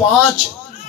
5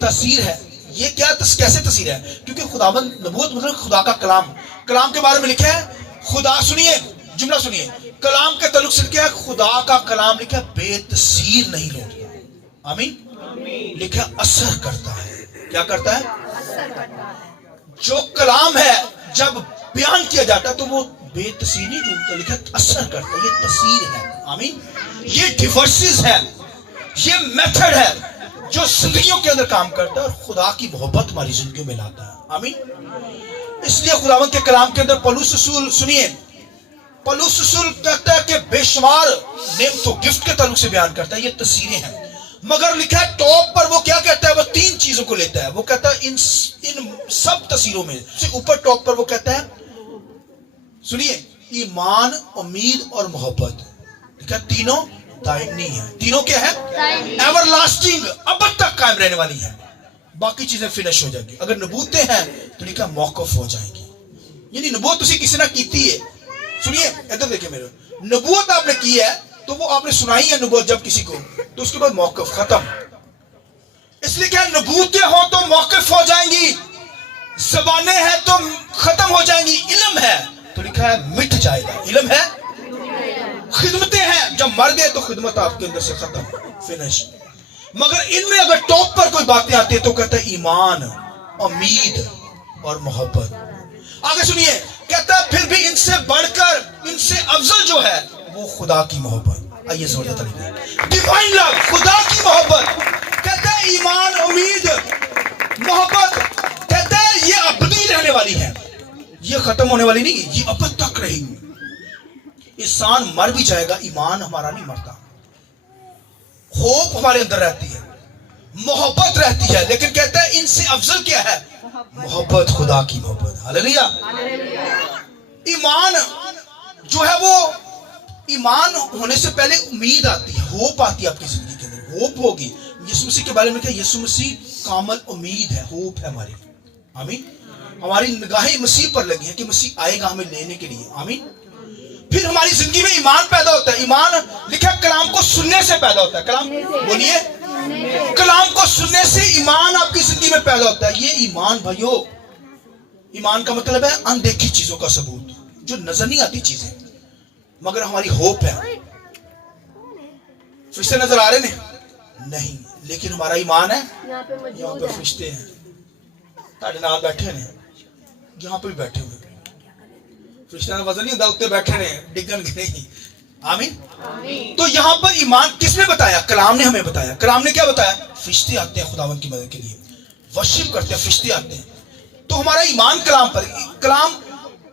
تاثیر ہے. یہ کیسے تاثیر ہے؟ کیونکہ خداوند نبوت مطلب خدا کا کلام. کلام کے بارے میں لکھا ہے خدا, سنیے جملہ سنیے, کلام کے تعلق سے کیا ہے؟ خدا کا کلام لکھا ہے بے تاثیر نہیں لوٹتا. آمین. لکھا اثر کرتا ہے. کیا کرتا ہے؟ اثر کرتا ہے. جو کلام ہے جب بیان کیا جاتا ہے تو وہ بے تاثیر نہیں ڈھونڈتا, لکھا اثر کرتا ہے. یہ تاثیر ہے. آمین. یہ ڈیورسز ہے, یہ میتھڈ ہے جو زندگیوں کے اندر کام کرتا ہے اور خدا کی محبت ہماری زندگیوں میں لاتا ہے. آمین. اس لیے خداوند کے کلام کے اندر پولس رسول, سنیے, پولس رسول کہتا ہے کہ بے شمار نعمتوں گفٹ کے تعلق سے بیان کرتا ہے. یہ تاثیریں ہیں, مگر لکھا ہے ٹاپ پر وہ کیا کہتا ہے؟ وہ 3 چیزوں کو لیتا ہے. وہ کہتا ہے ان سب تاثیروں میں سے اوپر ٹاپ پر وہ کہتا ہے, سنیے, ایمان, امید اور محبت. لکھا ہے تینوں دائمی ہیں. تینوں کیا ہے؟ ایور لاسٹنگ, اب تک قائم رہنے والی ہیں. باقی چیزیں فنش ہو جائیں گی. اگر نبوتیں ہیں تو لکھا موقف ہو جائیں گی. یعنی نبوت اسی کسی نے کیتی ہے. سنیے ادھر دیکھیں میرے, نبوت آپ نے کی ہے تو وہ آپ نے سنائی ہے نبوت جب کسی کو, تو اس کے بعد موقف ختم. اس لیے کیا نبوتیں ہوں تو موقف ہو جائیں گی, زبانیں ہیں تو ختم ہو جائیں گی, علم ہے تو لکھا ہے مٹ جائے گا. علم ہے, خدمتیں ہیں, جب مر گئے تو خدمت آپ کے اندر سے ختم, فنش. مگر ان میں اگر ٹاپ پر کوئی باتیں آتی ہیں تو کہتا ہے ایمان, امید اور محبت. آگے سنیے, کہتا ہے پھر بھی ان سے بڑھ کر, ان سے افضل جو ہے وہ خدا کی محبت. آئیے زور دیتا لکھیں, ڈیوائن لو, خدا کی محبت. کہتا ہے ایمان, امید, محبت. کہتا ہے یہ ابدی رہنے والی ہے, یہ ختم ہونے والی نہیں, یہ اب تک رہے گی. انسان مر بھی جائے گا, ایمان ہمارا نہیں مرتا. ہوپ ہمارے اندر رہتی ہے, محبت رہتی ہے, لیکن کہتا ہے ان سے افضل کیا ہے؟ محبت, خدا کی محبت. ہاللیلویا. ایمان جو ہے وہ, ایمان ہونے سے پہلے امید آتی ہے, ہوپ آتی ہے آپ کی زندگی کے اندر. ہوپ ہوگی. یسوع مسیح کے بارے میں کہا, یسوع مسیح کامل امید ہے, ہوپ ہے ہماری. آمین. ہماری نگاہیں مسیح پر لگی ہیں کہ مسیح آئے گا ہمیں لینے کے لیے. آمین. پھر ہماری زندگی میں ایمان پیدا ہوتا ہے. ایمان لکھا کلام کو سننے سے پیدا ہوتا ہے. کلام بولیے, کلام کو سننے سے ایمان آپ کی زندگی میں پیدا ہوتا ہے. یہ ایمان بھائیو, ایمان کا مطلب ہے اندیکھی چیزوں کا ثبوت, جو نظر نہیں آتی چیزیں مگر ہماری ہوپ ہے. فرشتے نظر آ رہے ہیں نہیں, لیکن ہمارا ایمان ہے. یہاں پہ فرشتے ہیں, تاڑے نال بیٹھے ہیں, یہاں پہ بھی بیٹھے ہوئے. فرشتہ کا وزن نہیں ہوتا, اتنے بیٹھے رہے, ڈگن گے نہیں. آمین. تو یہاں پر ایمان کس نے بتایا؟ کلام نے ہمیں بتایا. کلام نے کیا بتایا؟ فرشتے آتے ہیں خداوند کی مدد کے لیے, ورشپ کرتے ہیں, فرشتے آتے ہیں. تو ہمارا ایمان کلام پر, کلام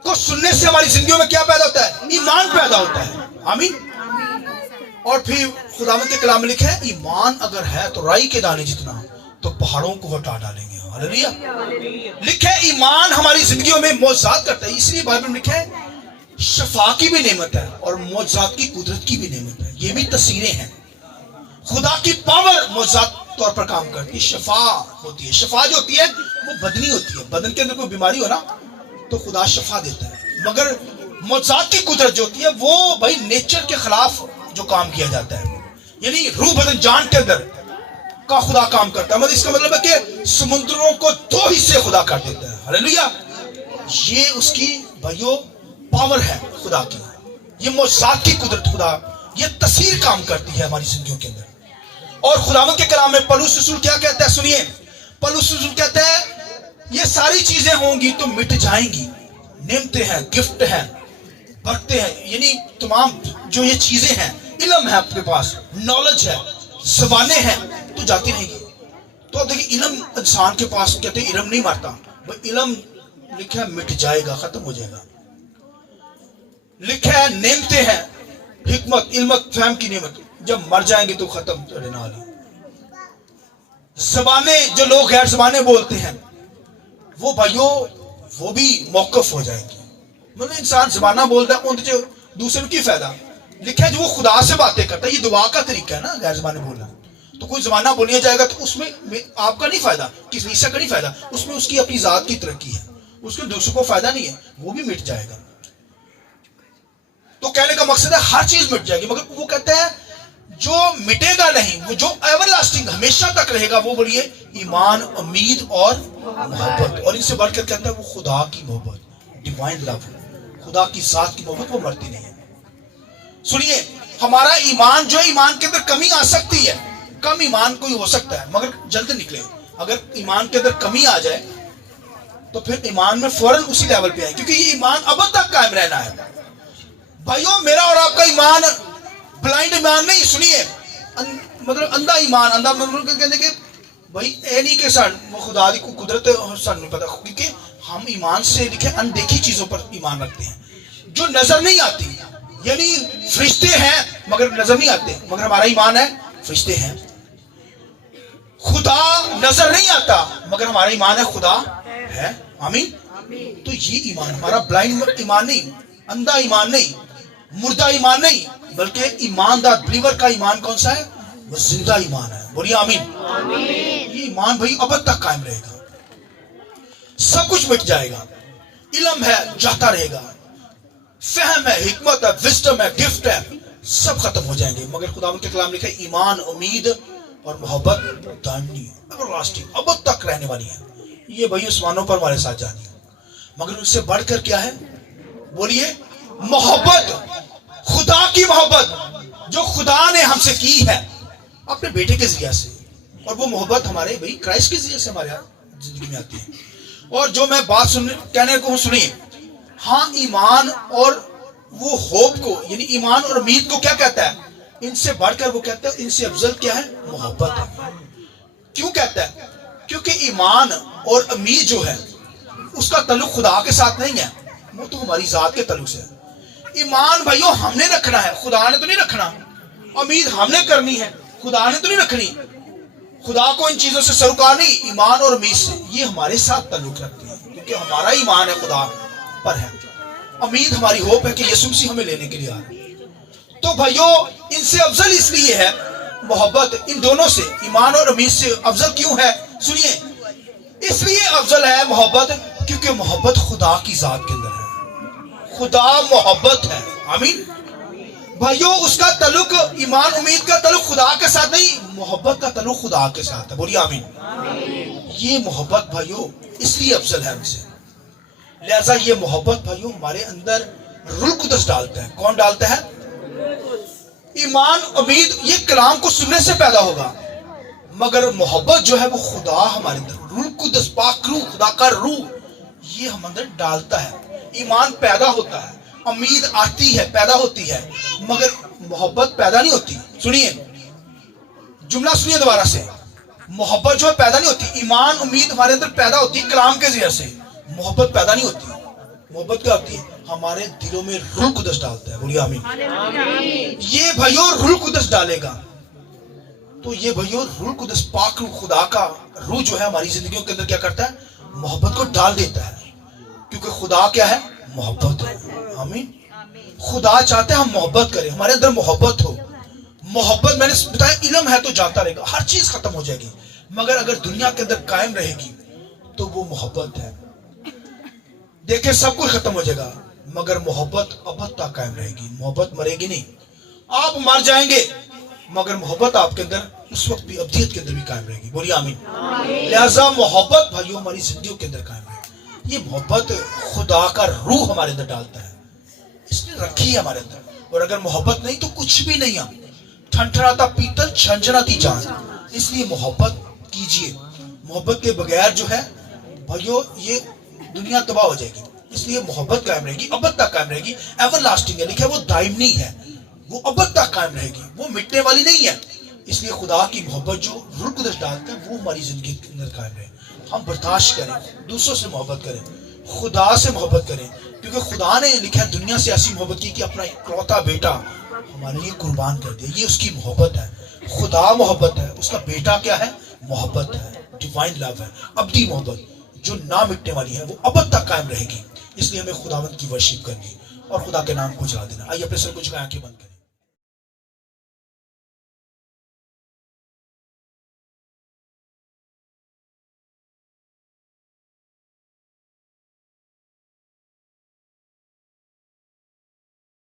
کو سننے سے ہماری زندگیوں میں کیا پیدا ہوتا ہے؟ ایمان پیدا ہوتا ہے. آمین. اور پھر خداوند کے کلام میں لکھا ہے ایمان اگر ہے تو رائی کے دانے جتنا تو پہاڑوں کو ہٹا ڈالیں گے. ہاللیلویا. لکھا ہے ایمان ہماری زندگیوں میں معجزات کرتا ہے. اس لیے بائبل میں لکھا ہے شفا کی بھی نعمت ہے اور معجزات کی قدرت کی بھی نعمت ہے. یہ بھی تاثیریں ہیں. خدا کی پاور معجزات طور پر کام کرتی ہے. شفا ہوتی ہے. شفا جو ہوتی ہے وہ بدنی ہوتی ہے. بدن کے اندر کوئی بیماری ہو نا تو خدا شفا دیتا ہے. مگر معجزات کی قدرت جو ہوتی ہے وہ بھائی نیچر کے خلاف جو کام کیا جاتا ہے, یعنی روح بدن جان کے اندر کا خدا کام کرتا ہے. مطلب اس کا مطلب ہے کہ سمندروں کو 2 حصے خدا کر دیتا ہے. ہاللیلویا. یہ اس کی بھائیو پاور ہے خدا کی. یہ معجزات کی قدرت خدا, یہ تاثیر کام کرتی ہے ہماری زندگیوں کے اندر. اور خداوند کے کلام میں پولس رسول کیا کہتا ہے؟ سنیے, پولس رسول کہتا ہے یہ ساری چیزیں ہوں گی تو مٹ جائیں گی. نعمتیں ہیں, گفٹ ہیں, برکتیں ہیں, یعنی تمام جو یہ چیزیں ہیں, علم ہے آپ کے پاس, نالج ہے, زبانیں ہیں, تو جاتی رہیں گی. تو اب دیکھیں علم انسان کے پاس, کہتے ہیں علم نہیں مرتا. علم لکھا ہے مٹ جائے گا, ختم ہو جائے گا. لکھا ہے نعمتیں ہیں, حکمت, علمت, فہم کی نعمت, جب مر جائیں گے تو ختم رہنے والی. زبانیں, جو لوگ غیر زبانیں بولتے ہیں وہ بھائیو وہ بھی موقف ہو جائیں گی. مطلب انسان زبانہ بولتا ہے ان سے دوسرے کو کی فائدہ. لکھا ہے جو وہ خدا سے باتیں کرتا ہے, یہ دعا کا طریقہ ہے نا غیر زبانیں بولنا. تو کوئی زمانہ بولیا جائے گا تو اس میں آپ کا نہیں فائدہ, کسی حصہ کا نہیں فائدہ, اس میں اس کی اپنی ذات کی ترقی ہے, اس کے دوسروں کو فائدہ نہیں ہے, وہ بھی مٹ جائے گا. تو کہنے کا مقصد ہے ہر چیز مٹ جائے گی, مگر وہ کہتا ہے جو مٹے گا نہیں, وہ جو ایور لاسٹنگ ہمیشہ تک رہے گا, وہ بولیے ایمان, امید اور محبت. اور ان سے بڑھ کر کہتا ہے وہ خدا کی محبت, ڈیوائن لو, خدا کی ذات کی محبت, وہ مرتی نہیں ہے. سنیے, ہمارا ایمان جو ایمان کے اندر کمی آ سکتی ہے, کم ایمان کوئی ہو سکتا ہے مگر جلد نکلے. اگر ایمان کے اندر کمی آ جائے تو پھر ایمان میں فوراً اسی لیول پہ آئے, کیونکہ یہ ایمان ابد تک قائم رہنا ہے. بھائیو, میرا اور آپ کا ایمان بلائنڈ ایمان نہیں, سنیے, مطلب اندھا ایمان. اندھا مطلب کہتے کہ بھائی اے نہیں کہ وہ خدا کی قدرت سن نہیں پتا, کیونکہ ہم ایمان سے لکھے اندیکھی چیزوں پر ایمان رکھتے ہیں جو نظر نہیں آتی. یعنی فرشتے ہیں مگر نظر نہیں آتے, مگر ہمارا ایمان ہے فرشتے ہیں. خدا نظر نہیں آتا مگر ہمارا ایمان ہے خدا ہے. آمین. تو یہ ایمان ہمارا بلائنڈ ایمان نہیں, اندھا ایمان نہیں, مردہ ایمان نہیں, بلکہ ایماندار بلیور کا ایمان کون سا ہے؟ وہ زندہ ایمان ہے. بولیے آمین. یہ ایمان بھائی ابد تک قائم رہے گا. سب کچھ مٹ جائے گا, علم ہے جاتا رہے گا, فہم ہے, حکمت ہے, وزڈم ہے, گفٹ ہے, سب ختم ہو جائیں گے, مگر خدا کے کلام لکھا ہے ایمان, امید اور محبت دائمی ہے, ایور لاسٹنگ, ابد تک رہنے والی ہے. یہ بھائی آسمانوں پر ہمارے ساتھ جانی ہے, مگر اس سے بڑھ کر کیا ہے؟ بولیے محبت, خدا کی محبت جو خدا نے ہم سے کی ہے اپنے بیٹے کے ذریعے سے, اور وہ محبت ہمارے بھائی کرائسٹ کے ذریعے سے ہمارے زندگی میں آتی ہے. اور جو میں بات کہنے کو سنیے, ہاں ایمان اور وہ ہوپ کو, یعنی ایمان اور امید کو کیا کہتا ہے؟ ان سے بڑھ کر وہ کہتا ہے ان سے افضل کیا ہے؟ محبت ہے. کیوں کہتا ہے؟ کیونکہ ایمان اور امید جو ہے اس کا تعلق خدا کے ساتھ نہیں ہے, وہ تو ہماری ذات کے تعلق سے ہے. ایمان بھائیو ہم نے رکھنا ہے, خدا نے تو نہیں رکھنا. امید ہم نے کرنی ہے, خدا نے تو نہیں رکھنی. خدا کو ان چیزوں سے سروکار نہیں, ایمان اور امید سے یہ ہمارے ساتھ تعلق رکھتی ہے, کیونکہ ہمارا ایمان ہے خدا پر ہے. امید ہماری ہوپ ہے کہ یسوع مسیح ہمیں لینے کے لیے آ رہے. تو بھائیو ان سے افضل اس لیے ہے محبت, ان دونوں سے, ایمان اور امید سے افضل کیوں ہے؟ سنیے, اس لیے افضل ہے محبت کیونکہ محبت خدا کی ذات کے اندر ہے. خدا محبت ہے. آمین. بھائیو اس کا تعلق, ایمان امید کا تعلق خدا کے ساتھ نہیں, محبت کا تعلق خدا کے ساتھ ہے. بولیے آمین. یہ محبت بھائیو اس لیے افضل ہے ہم سے, لہذا یہ محبت بھائیو ہمارے اندر روح القدس ڈالتا ہے. کون ڈالتا ہے؟ ایمان امید یہ کلام کو سننے سے پیدا ہوگا, مگر محبت جو ہے وہ خدا ہمارے اندر, روح القدس, پاک روح, خدا کا روح, یہ ہم اندر ڈالتا ہے. ایمان پیدا ہوتا ہے, امید آتی ہے, پیدا ہوتی ہے, مگر محبت پیدا نہیں ہوتی. سنیے جملہ, سنیے دوبارہ سے, محبت جو ہے پیدا نہیں ہوتی. ایمان امید ہمارے اندر پیدا ہوتی ہے کلام کے ذریعے سے, محبت پیدا نہیں ہوتی. محبت کیا ہوتی ہے؟ ہمارے دلوں میں روح القدس ڈالتا ہے. بولیے آمین. یہ بھائیو روح القدس ڈالے گا, تو یہ بھائیو روح القدس, پاک روح, خدا کا روح جو ہے ہماری زندگیوں کے اندر کیا کرتا ہے؟ محبت کو ڈال دیتا ہے, کیونکہ خدا کیا ہے؟ محبت ہے. آمین. خدا چاہتے ہیں ہم محبت کریں, ہمارے اندر محبت ہو. محبت میں نے بتایا علم ہے تو جاتا رہے گا, ہر چیز ختم ہو جائے گی, مگر اگر دنیا کے اندر قائم رہے گی تو وہ محبت ہے. دیکھیں سب کچھ ختم ہو جائے گا مگر محبت ابد تک قائم رہے گی. محبت مرے گی نہیں. آپ مر جائیں گے مگر محبت آپ کے اندر اس وقت بھی, ابدیت کے اندر بھی قائم رہے گی. بولیے آمین. لہذا محبت بھائیو ہماری زندگیوں کے اندر قائم رہے گی. یہ محبت خدا کا روح ہمارے اندر ڈالتا ہے, اس نے رکھی ہے ہمارے اندر. اور اگر محبت نہیں تو کچھ بھی نہیں. ٹھنٹھراتا پیتل جھنجھناتی جان. اس لیے محبت کیجئے. محبت کے بغیر جو ہے بھائیو یہ دنیا تباہ ہو جائے گی. اس لیے محبت قائم رہے گی, ابد تک قائم رہے گی. ایور لاسٹنگ ہے, لکھا ہے وہ دائمی ہے, وہ ابد تک قائم رہے گی, وہ مٹنے والی نہیں ہے. اس لیے خدا کی محبت جو روح القدس ڈالتا ہے وہ ہماری زندگی کے اندر قائم رہے. ہم برداشت کریں, دوسروں سے محبت کریں, خدا سے محبت کریں, کیونکہ خدا نے لکھا ہے دنیا سے ایسی محبت کی کہ اپنا اکلوتا بیٹا ہمارے لیے قربان کر دیا. یہ اس کی محبت ہے. خدا محبت ہے, اس کا بیٹا کیا ہے؟ محبت ہے, ڈیوائن لو ہے, ابدی محبت جو نہ مٹنے والی ہے, وہ ابد تک قائم رہے گی. اس لیے ہمیں خداوند کی ورشپ کرنی اور خدا کے نام کو جلا دینا. آئیے اپنے سر کو جھکائیں, آنکھیں بند کریں.